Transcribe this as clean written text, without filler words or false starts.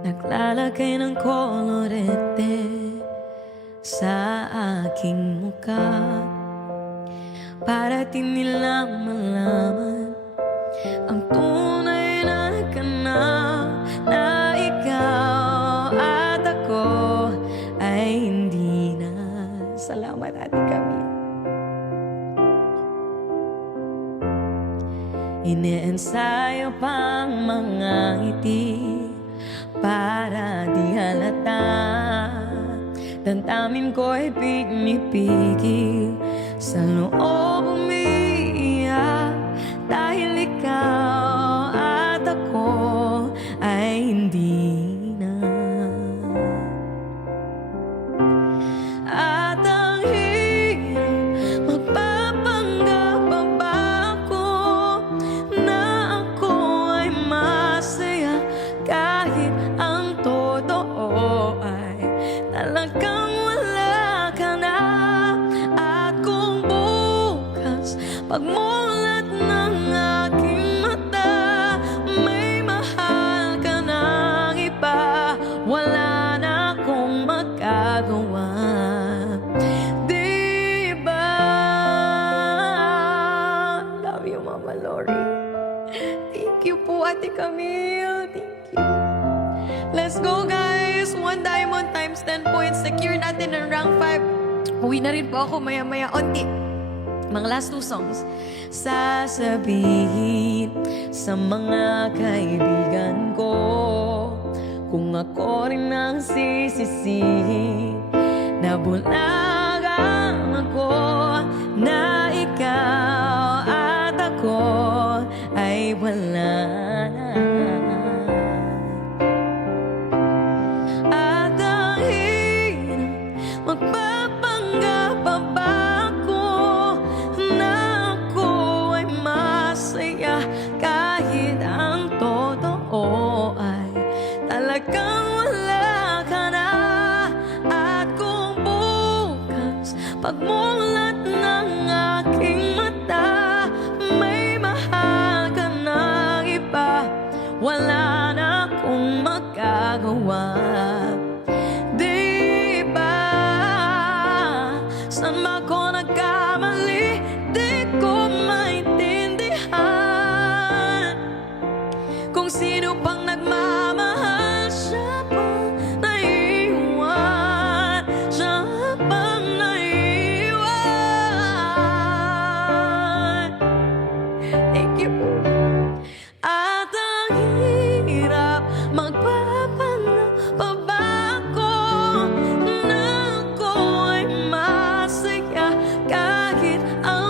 Naglalagay ng kolorete sa aking muka para di nila malaman ang tunay na ganap na ikaw at ako ay hindi na. Salamat, Ate Camille. Ine-ensayo pang mga ngiti para di halata. Damdamin ko'y pinipigil sa loob umiiyak dahil ikaw at ako ay hindi na. At ang hirap magpapanggap pa ba ako na ako ay masaya kahit ang totoo ay talagang wala ka na. At kung bukas pagmulat ng aking mata may mahal ka ng iba, wala na akong magagawa. Diba? Love you, Mama Lori. Thank you po, Ate Camille. Thank you. Let's go, guys! 1 diamond times 10 points. Secure natin ang rank 5. Uwi na rin po ako maya-maya. Onti. Mga last 2 songs. Sasabihin sa mga kaibigan ko kung ako rin ang sisisihin na bulagang ako, na ikaw at ako ay wala na. At ang hirap magpapanggap pa ba ako na ako ay masaya kahit ang totoo ay talagang wala ka na. At kung bukas pagmulat ng aking mata may mahal ka ng iba, wala na akong magagawa. Diba? Saan ba ako nagkamali? Di ko maintindihan kung sino pang nagmamahal. Siya pang naiwan, siya pang naiwan. Thank you po. At ang hirap magpapanggap pa ba ako na ako ay masaya kahit ang